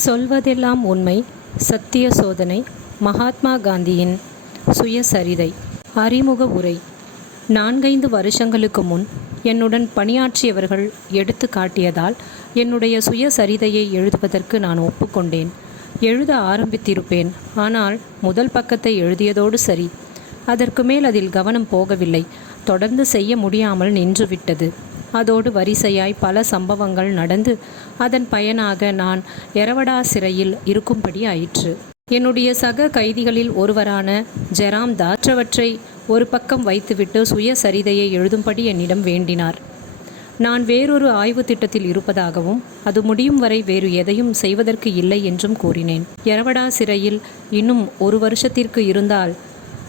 சொல்வதெல்லாம் உண்மை சத்திய சோதனை மகாத்மா காந்தியின் சுயசரிதை அறிமுக உரை. நான்கைந்து வருஷங்களுக்கு முன் என்னுடன் பணியாற்றியவர்கள் எடுத்து காட்டியதால் என்னுடைய சுயசரிதையை எழுதுவதற்கு நான் ஒப்புக்கொண்டேன். எழுத ஆரம்பித்திருப்பேன். ஆனால் முதல் பக்கத்தை எழுதியதோடு சரி. அதற்கு மேல் அதில் கவனம் போகவில்லை. தொடர்ந்து செய்ய முடியாமல் நின்றுவிட்டது. அதோடு வரிசையாய் பல சம்பவங்கள் நடந்து அதன் பயனாக நான் எரவடா சிறையில் இருக்கும்படி ஆயிற்று. என்னுடைய சக கைதிகளில் ஒருவரான ஜெராம் தாற்றவற்றை ஒரு பக்கம் வைத்துவிட்டு சுயசரிதையை எழுதும்படி என்னிடம் வேண்டினார். நான் வேறொரு ஆய்வு திட்டத்தில் இருப்பதாகவும் அது முடியும் வரை வேறு எதையும் செய்வதற்கு இல்லை என்றும் கூறினேன். எரவடா சிறையில் இன்னும் ஒரு வருஷத்திற்கு இருந்தால்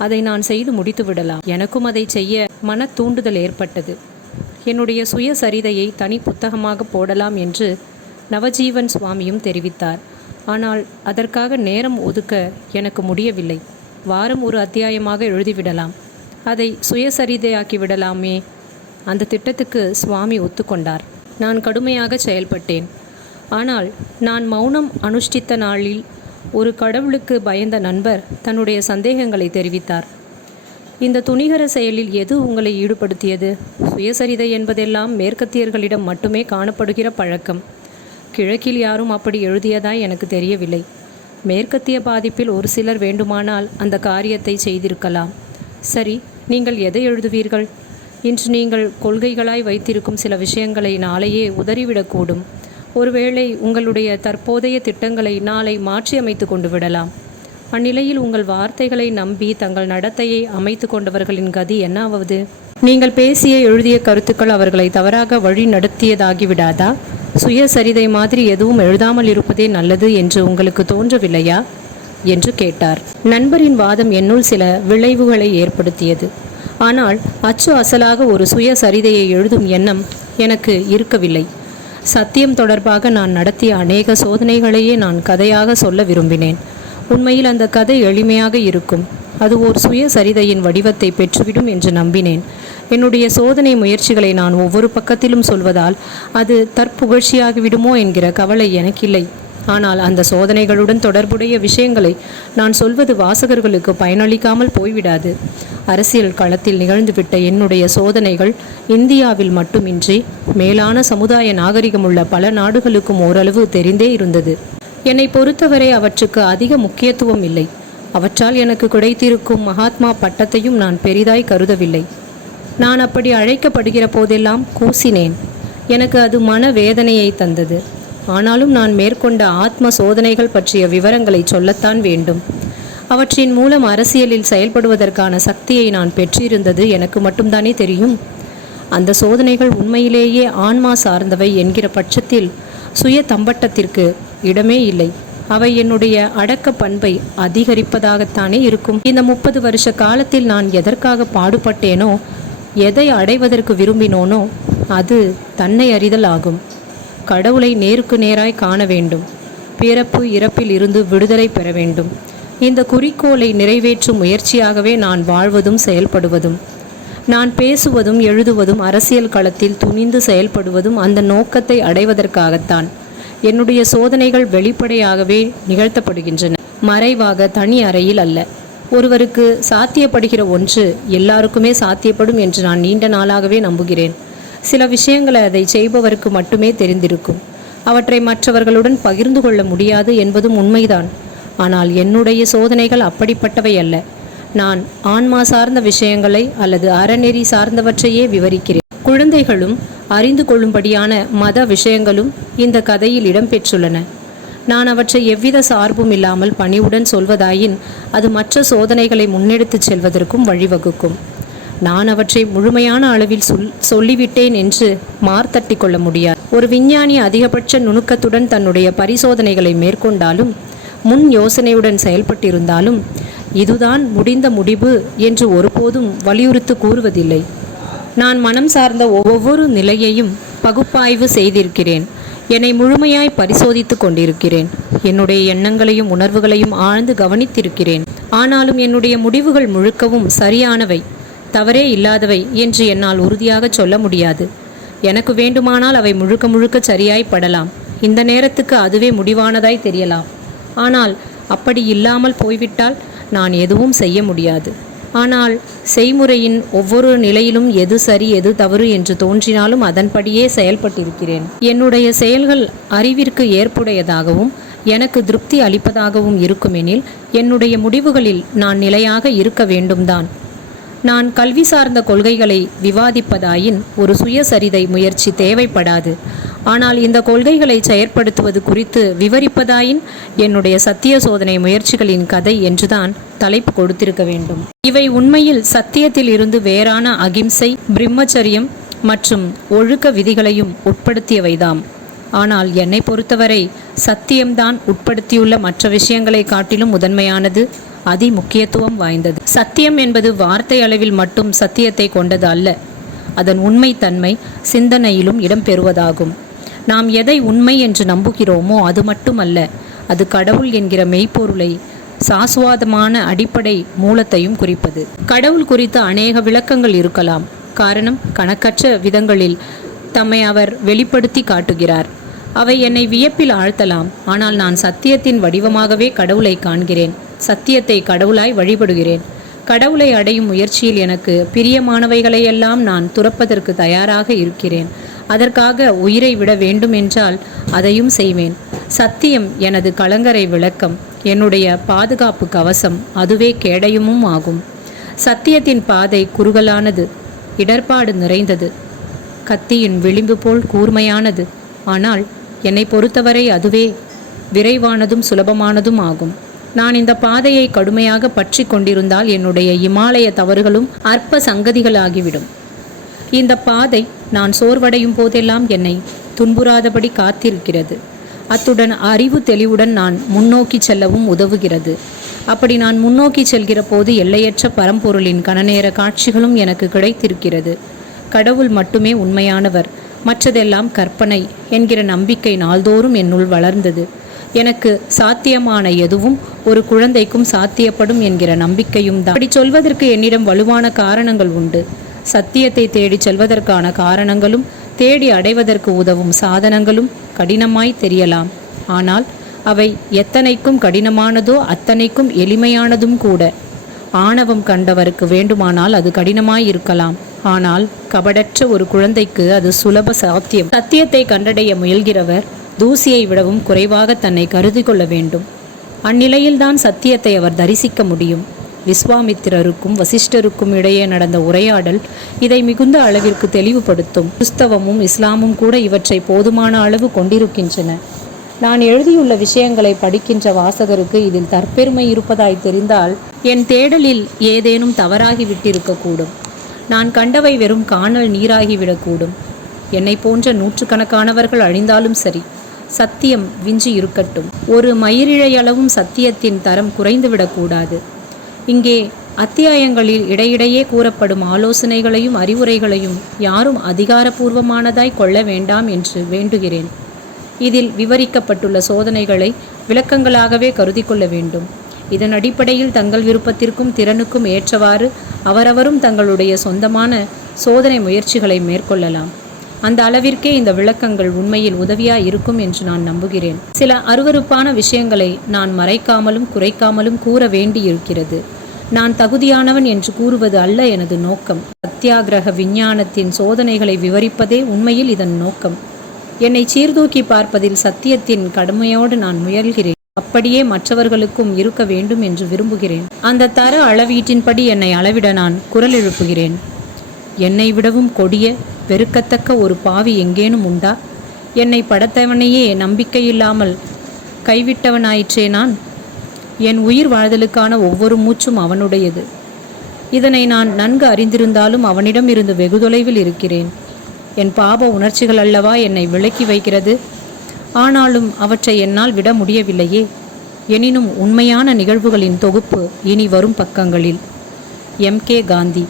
அதை நான் செய்து முடித்து விடலாம் எனக்கும் அதை செய்ய மன தூண்டுதல் ஏற்பட்டது. என்னுடைய சுயசரிதையை தனி புத்தகமாக போடலாம் என்று நவஜீவன் சுவாமியும் தெரிவித்தார். ஆனால் அதற்காக நேரம் ஒதுக்க எனக்கு முடியவில்லை. வாரம் ஒரு அத்தியாயமாக எழுதிவிடலாம். அதை சுயசரிதையாக்கி விடலாமே? அந்த திட்டத்துக்கு சுவாமி ஒத்துக்கொண்டார். நான் கடுமையாக செயல்பட்டேன். ஆனால் நான் மௌனம் அனுஷ்டித்த நாளில் ஒரு கடவுளுக்கு பயந்த நண்பர் தன்னுடைய சந்தேகங்களை தெரிவித்தார். இந்த துணிகர செயலில் எது உங்களை ஈடுபடுத்தியது? சுயசரிதை என்பதெல்லாம் மேற்கத்தியர்களிடம் மட்டுமே காணப்படுகிற பழக்கம். கிழக்கில் யாரும் அப்படி எழுதியதாய் எனக்கு தெரியவில்லை. மேற்கத்திய பாதிப்பில் ஒரு சிலர் வேண்டுமானால் அந்த காரியத்தை செய்திருக்கலாம். சரி நீங்கள் எதை எழுதுவீர்கள்? இன்று நீங்கள் கொள்கைகளாய் வைத்திருக்கும் சில விஷயங்களை நாளையே உதறிவிடக்கூடும். ஒருவேளை உங்களுடைய தற்போதைய திட்டங்களை நாளை மாற்றியமைத்து கொண்டு விடலாம். அந்நிலையில் உங்கள் வார்த்தைகளை நம்பி தங்கள் நடத்தையை அமைத்து கொண்டவர்களின் கதி என்னாவது? நீங்கள் பேசிய எழுதிய கருத்துக்கள் அவர்களை தவறாக வழி நடத்தியதாகிவிடாதா சுயசரிதை மாதிரி எதுவும் எழுதாமல் இருப்பதே நல்லது என்று உங்களுக்கு தோன்றவில்லையா? என்று கேட்டார். நண்பரின் வாதம் என்னுள் சில விளைவுகளை ஏற்படுத்தியது. ஆனால் அச்சு அசலாக ஒரு சுயசரிதையை எழுதும் எண்ணம் எனக்கு இருக்கவில்லை. சத்தியம் தொடர்பாக நான் நடத்திய அநேக சோதனைகளையே நான் கதையாக சொல்ல விரும்பினேன். உண்மையில் அந்த கதை எளிமையாக இருக்கும். அது ஓர் சுயசரிதையின் வடிவத்தை பெற்றுவிடும் என்று நம்பினேன். என்னுடைய சோதனை முயற்சிகளை நான் ஒவ்வொரு பக்கத்திலும் சொல்வதால் அது தற்புகழ்ச்சியாகிவிடுமோ என்கிற கவலை எனக்கில்லை. ஆனால் அந்த சோதனைகளுடன் தொடர்புடைய விஷயங்களை நான் சொல்வது வாசகர்களுக்கு பயனளிக்காமல் போய்விடாது. அரசியல் களத்தில் நிகழ்ந்துவிட்ட என்னுடைய சோதனைகள் இந்தியாவில் மட்டுமின்றி மேலான சமுதாய நாகரிகமுள்ள பல நாடுகளுக்கும் ஓரளவு தெரிந்தே இருந்தது. என்னை பொறுத்தவரை அவற்றுக்கு அதிக முக்கியத்துவம் இல்லை. அவற்றால் எனக்கு கிடைத்திருக்கும் மகாத்மா பட்டத்தையும் நான் பெரிதாய் கருதவில்லை. நான் அப்படி அழைக்கப்படுகிற போதெல்லாம் கூசினேன். எனக்கு அது மன வேதனையை தந்தது. ஆனாலும் நான் மேற்கொண்ட ஆத்ம சோதனைகள் பற்றிய விவரங்களை சொல்லத்தான் வேண்டும். அவற்றின் மூலம் அரசியலில் செயல்படுவதற்கான சக்தியை நான் பெற்றிருந்தது எனக்கு மட்டும்தானே தெரியும்? அந்த சோதனைகள் உண்மையிலேயே ஆன்மா சார்ந்தவை என்கிற பட்சத்தில் சுய தம்பட்டத்திற்கு இடமே இல்லை. அவை என்னுடைய அடக்க பண்பை அதிகரிப்பதாகத்தானே இருக்கும். இந்த முப்பது வருஷ காலத்தில் நான் எதற்காக பாடுபட்டேனோ எதை அடைவதற்கு விரும்பினோனோ அது தன்னை அறிதல் ஆகும். கடவுளை நேருக்கு நேராய் காண வேண்டும். பிறப்பு இறப்பில் இருந்து விடுதலை பெற வேண்டும். இந்த குறிக்கோளை நிறைவேற்றும் முயற்சியாகவே நான் வாழ்வதும் செயல்படுவதும் நான் பேசுவதும் எழுதுவதும் அரசியல் களத்தில் துணிந்து செயல்படுவதும் அந்த நோக்கத்தை அடைவதற்காகத்தான். என்னுடைய சோதனைகள் வெளிப்படையாகவே நிகழ்த்தப்படுகின்றன. மறைவாக தனி அறையில் அல்ல. ஒருவருக்கு சாத்தியப்படுகிற ஒன்று எல்லாருக்குமே சாத்தியப்படும் என்று நான் நீண்ட நாளாகவே நம்புகிறேன். சில விஷயங்களை அதை செய்பவருக்கு மட்டுமே தெரிந்திருக்கும். அவற்றை மற்றவர்களுடன் பகிர்ந்து கொள்ள முடியாது என்பதும் உண்மைதான். ஆனால் என்னுடைய சோதனைகள் அப்படிப்பட்டவை அல்ல. நான் ஆன்மா சார்ந்த விஷயங்களை அல்லது அறநெறி சார்ந்தவற்றையே விவரிக்கிறேன். குழந்தைகளும் அறிந்து கொள்ளும்படியான மத விஷயங்களும் இந்த கதையில் இடம்பெற்றுள்ளன. நான் அவற்றை எவ்வித சார்பும் இல்லாமல் பணிவுடன் சொல்வதாயின் அது மற்ற சோதனைகளை முன்னெடுத்துச் செல்வதற்கும் வழிவகுக்கும். நான் அவற்றை முழுமையான அளவில் சொல் சொல்லிவிட்டேன் என்று மார்த்தட்டி கொள்ள முடியாது. ஒரு விஞ்ஞானி அதிகபட்ச நுணுக்கத்துடன் தன்னுடைய பரிசோதனைகளை மேற்கொண்டாலும் முன் யோசனையுடன் செயல்பட்டிருந்தாலும் இதுதான் முடிந்த முடிவு என்று ஒருபோதும் வலியுறுத்து கூறுவதில்லை. நான் மனம் சார்ந்த ஒவ்வொரு நிலையையும் பகுப்பாய்வு செய்திருக்கிறேன். என்னை முழுமையாய் பரிசோதித்து கொண்டிருக்கிறேன். என்னுடைய எண்ணங்களையும் உணர்வுகளையும் ஆழ்ந்து கவனித்திருக்கிறேன். ஆனாலும் என்னுடைய முடிவுகள் முழுக்கவும் சரியானவை. தவறே இல்லாதவை என்று என்னால் உறுதியாக சொல்ல முடியாது. எனக்கு வேண்டுமானால் அவை முழுக்க முழுக்க சரியாய் படலாம். இந்த நேரத்துக்கு அதுவே முடிவானதாய் தெரியலாம். ஆனால் அப்படி இல்லாமல் போய்விட்டால் நான் எதுவும் செய்ய முடியாது. ஆனால் செய்முறையின் ஒவ்வொரு நிலையிலும் எது சரி எது தவறு என்று தோன்றினாலும் அதன்படியே செயல்பட்டிருக்கிறேன். என்னுடைய செயல்கள் அறிவிற்கு ஏற்புடையதாகவும் எனக்கு திருப்தி அளிப்பதாகவும் இருக்குமெனில் என்னுடைய முடிவுகளில் நான் நிலையாக இருக்க வேண்டும்தான். நான் கல்வி சார்ந்த கொள்கைகளை விவாதிப்பதாயின் ஒரு சுயசரிதை முயற்சி தேவைப்படாது. ஆனால் இந்த கொள்கைகளை செயற்படுத்துவது குறித்து விவரிப்பதாயின் என்னுடைய சத்திய சோதனை முயற்சிகளின் கதை என்றுதான் தலைப்பு கொடுத்திருக்க வேண்டும். இவை உண்மையில் சத்தியத்தில் இருந்து வேறான அகிம்சை பிரம்மச்சரியம் மற்றும் ஒழுக்க விதிகளையும் உட்படுத்தியவைதாம். ஆனால் என்னை பொறுத்தவரை சத்தியம்தான் உட்படுத்தியுள்ள மற்ற விஷயங்களை காட்டிலும் முதன்மையானது அதி முக்கியத்துவம் வாய்ந்தது. சத்தியம் என்பது வார்த்தை அளவில் மட்டும் சத்தியத்தை கொண்டது அல்ல அதன் உண்மைத்தன்மை சிந்தனையிலும் இடம்பெறுவதாகும் நாம் எதை உண்மை என்று நம்புகிறோமோ அது மட்டுமல்ல அது கடவுள் என்கிற மெய்ப்பொருளை சாசுவாதமான அடிப்படை மூலத்தையும் குறிப்பது. கடவுள் குறித்த அநேக விளக்கங்கள் இருக்கலாம். காரணம் கணக்கற்ற விதங்களில் தம்மை அவர் வெளிப்படுத்தி காட்டுகிறார். அவை என்னை வியப்பில் ஆழ்த்தலாம். ஆனால் நான் சத்தியத்தின் வடிவமாகவே கடவுளை காண்கிறேன். சத்தியத்தை கடவுளாய் வழிபடுகிறேன். கடவுளை அடையும் முயற்சியில் எனக்கு பிரியமானவைகளையெல்லாம் நான் துறப்பதற்கு தயாராக இருக்கிறேன். அதற்காக உயிரை விட வேண்டும் என்றால் அதையும் செய்வேன். சத்தியம் எனது கலங்கரை விளக்கம். என்னுடைய பாதுகாப்பு கவசம் அதுவே கேடயமும் ஆகும். சத்தியத்தின் பாதை குறுகலானது இடர்பாடு நிறைந்தது. கத்தியின் விளிம்பு போல் கூர்மையானது. ஆனால் என்னை பொறுத்தவரை அதுவே விரைவானதும் சுலபமானதும் ஆகும். நான் இந்த பாதையை கடுமையாக பற்றி கொண்டிருந்தால் என்னுடைய இமாலய தவறுகளும் அற்ப சங்கதிகளாகிவிடும். இந்த பாதை நான் சோர்வடையும் போதெல்லாம் என்னை துன்புறாதபடி காத்திருக்கிறது. அத்துடன் அறிவு தெளிவுடன் நான் முன்னோக்கி செல்லவும் உதவுகிறது. அப்படி நான் முன்னோக்கி செல்கிற போது எல்லையற்ற பரம்பொருளின் கணநேர காட்சிகளும் எனக்கு கிடைத்திருக்கிறது. கடவுள் மட்டுமே உண்மையானவர். மற்றதெல்லாம் கற்பனை என்கிற நம்பிக்கை நாள்தோறும் என்னுள் வளர்ந்தது. எனக்கு சாத்தியமான எதுவும் ஒரு குழந்தைக்கும் சாத்தியப்படும் என்கிற நம்பிக்கையும் தான் அப்படி சொல்வதற்கு என்னிடம் வலுவான காரணங்கள் உண்டு. சத்தியத்தை தேடிச் செல்வதற்கான காரணங்களும் தேடி அடைவதற்கு உதவும் சாதனங்களும் கடினமாய் தெரியலாம். ஆனால் அவை எத்தனைக்கும் கடினமானதோ அத்தனைக்கும் எளிமையானதும் கூட. ஆணவம் கண்டவருக்கு வேண்டுமானால் அது கடினமாய் இருக்கலாம் ஆனால் கபடற்ற ஒரு குழந்தைக்கு அது சுலப சாத்தியம். சத்தியத்தை கண்டடைய முயல்கிறவர் தூசியை விடவும் குறைவாக தன்னை கருதி கொள்ள வேண்டும். அந்நிலையில்தான் சத்தியத்தை அவர் தரிசிக்க முடியும். விஸ்வாமித்திரருக்கும் வசிஷ்டருக்கும் இடையே நடந்த உரையாடல் இதை மிகுந்த அளவிற்கு தெளிவுபடுத்தும். கிறிஸ்தவமும் இஸ்லாமும் கூட இவற்றை போதுமான அளவு கொண்டிருக்கின்றன. நான் எழுதியுள்ள விஷயங்களை படிக்கின்ற வாசகருக்கு இதில் தற்பெருமை இருப்பதாய் தெரிந்தால் என் தேடலில் ஏதேனும் தவறாகி விட்டிருக்கக்கூடும் நான் கண்டவை வெறும் காணல் நீராகிவிடக்கூடும். என்னை போன்ற நூற்றுக்கணக்கானவர்கள் அழிந்தாலும் சரி சத்தியம் விஞ்சி இருக்கட்டும். ஒரு மயிரிழையளவும் சத்தியத்தின் தரம் குறைந்துவிடக்கூடாது. இங்கே அத்தியாயங்களில் இடையிடையே கூறப்படும் ஆலோசனைகளையும் அறிவுரைகளையும் யாரும் அதிகாரபூர்வமானதாய் கொள்ள வேண்டாம் என்று வேண்டுகிறேன். இதில் விவரிக்கப்பட்டுள்ள சோதனைகளை விளக்கங்களாகவே கருதி கொள்ள வேண்டும். இதன் அடிப்படையில் தங்கள் விருப்பத்திற்கும் திறனுக்கும் ஏற்றவாறு அவரவரும் தங்களுடைய சொந்தமான சோதனை முயற்சிகளை மேற்கொள்ளலாம். அந்த அளவிற்கே இந்த விளக்கங்கள் உண்மையில் உதவியா இருக்கும் என்று நான் நம்புகிறேன். சில அருவருப்பான விஷயங்களை நான் மறைக்காமலும் குறைக்காமலும் கூற வேண்டியிருக்கிறது. நான் தகுதியானவன் என்று கூறுவது அல்ல எனது நோக்கம். சத்தியாகிரக விஞ்ஞானத்தின் சோதனைகளை விவரிப்பதே உண்மையில் இதன் நோக்கம். என்னை சீர்தூக்கி பார்ப்பதில் சத்தியத்தின் கடுமையோடு நான் முயல்கிறேன். அப்படியே மற்றவர்களுக்கும் இருக்க வேண்டும் என்று விரும்புகிறேன். அந்த தர அளவீட்டின்படி என்னை அளவிட நான் குரல் எழுப்புகிறேன். என்னை விடவும் கொடிய வெறுக்கத்தக்க ஒரு பாவி எங்கேனும் உண்டா? என்னை படைத்தவனையே நம்பிக்கையில்லாமல் கைவிட்டவனாயிற்றே நான்? என் உயிர் வாழ்தலுக்கான ஒவ்வொரு மூச்சும் அவனுடையது. இதனை நான் நன்கு அறிந்திருந்தாலும் அவனிடம் இருந்து வெகு தொலைவில் இருக்கிறேன். என் பாப உணர்ச்சிகள் அல்லவா என்னை விலக்கி வைக்கிறது? ஆனாலும் அவற்றை என்னால் விட முடியவில்லையே. எனினும் உண்மையான நிகழ்வுகளின் தொகுப்பு இனி வரும் பக்கங்களில். M K Gandhi.